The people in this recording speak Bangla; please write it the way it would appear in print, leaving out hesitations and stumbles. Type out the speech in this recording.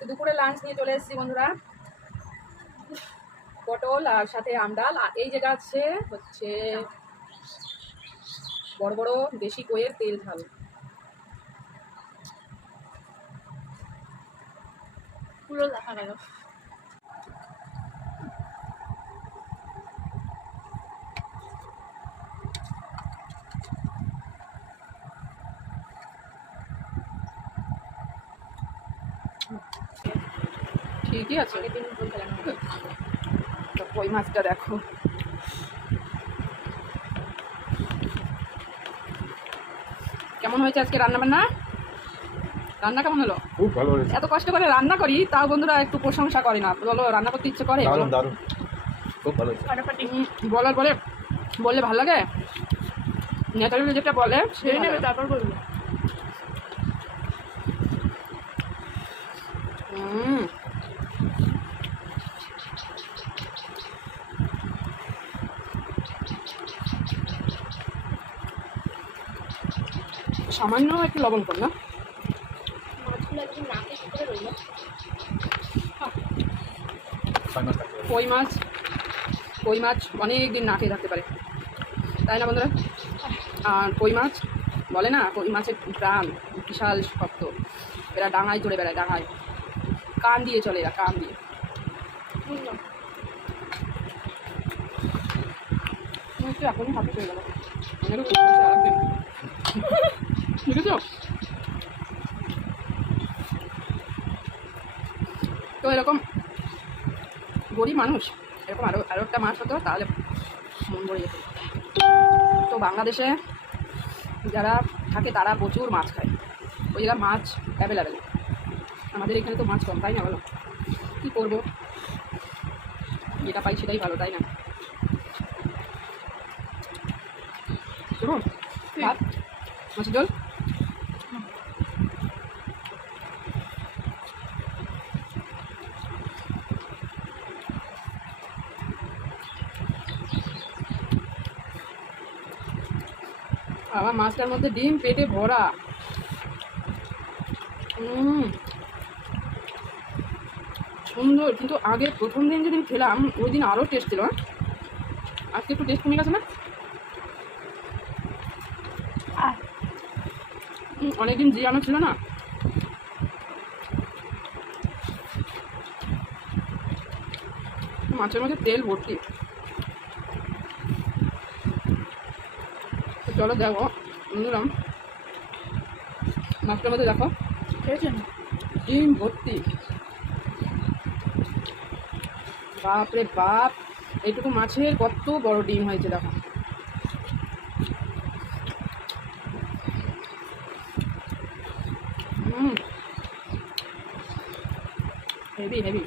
তো দুপুরে লাঞ্চ নিয়ে চলে এসেছি বন্ধুরা, পটল আর সাথে আমডাল। আর এই জায়গা আছে হচ্ছে বড় বড় দেশি কইয়ের তেল ঝাল। পুরো দেখা গেল। ঠিকই আছে। আগের দিন বলছিলাম তো কই মাছটা দেখো, কেমন হয়েছে আজকে রান্না বান্না? রান্না কেমন হলো? খুব ভালো হয়েছে। এত কষ্ট করে রান্না করি তাও বন্ধুরা একটু প্রশংসা করে না, বলো রান্না করতে ইচ্ছে করে? দারুণ দারুণ, খুব ভালো হয়েছে। ফাটাফাটি বলার পরে বললে ভালো লাগে, ন্যাচারালি যেটা বলে সেই নেবে তারপর বলবো। সামান্য একটু লবণ কর না। মাছগুলো একদম নাকে করে রইলো। কই মাছ অনেক দিন না খেয়ে থাকতে পারে, তাই না বন্ধুরা? আর কই মাছ বলে না, কই মাছের প্রাণ বিশাল শক্ত, এরা ডাঙায় চড়ে বেড়ায়, ডাঙায় কান দিয়ে চলে, এরা কান দিয়ে। একটু এখনই হাতে চলে গেল, বুঝেছো? তো এরকম গরিব মানুষ, এরকম আরও একটা মাছ হতো তাহলে মন ভরে যেত। তো বাংলাদেশে যারা থাকে তারা প্রচুর মাছ খায়, ওই জায়গায় মাছ অ্যাভেলেবেল। আমাদের এখানে তো মাছ কম, তাই না বলো? কী করবো, যেটা পাই সেটাই ভালো, তাই না? শুনুন ভাত, মাছের ঝোল। আবার মাছটার মধ্যে ডিম পেটে ভরা। সুন্দর, কিন্তু আগে প্রথম দিন যেদিন খেলাম ওই দিন আরও টেস্ট ছিল, আজকে একটু টেস্ট কমে গেছে না? অনেকদিন জিয়ানো ছিল না। মাছের মধ্যে তেল ভর্তি। চলো দেখো বন্ধুরা, মাছটার মধ্যে দেখো খেয়েছেন? ডিম ভর্তি। বাপরে বাপ, এইটুকু মাছের কত বড় ডিম হয়েছে দেখো। Heavy heavy.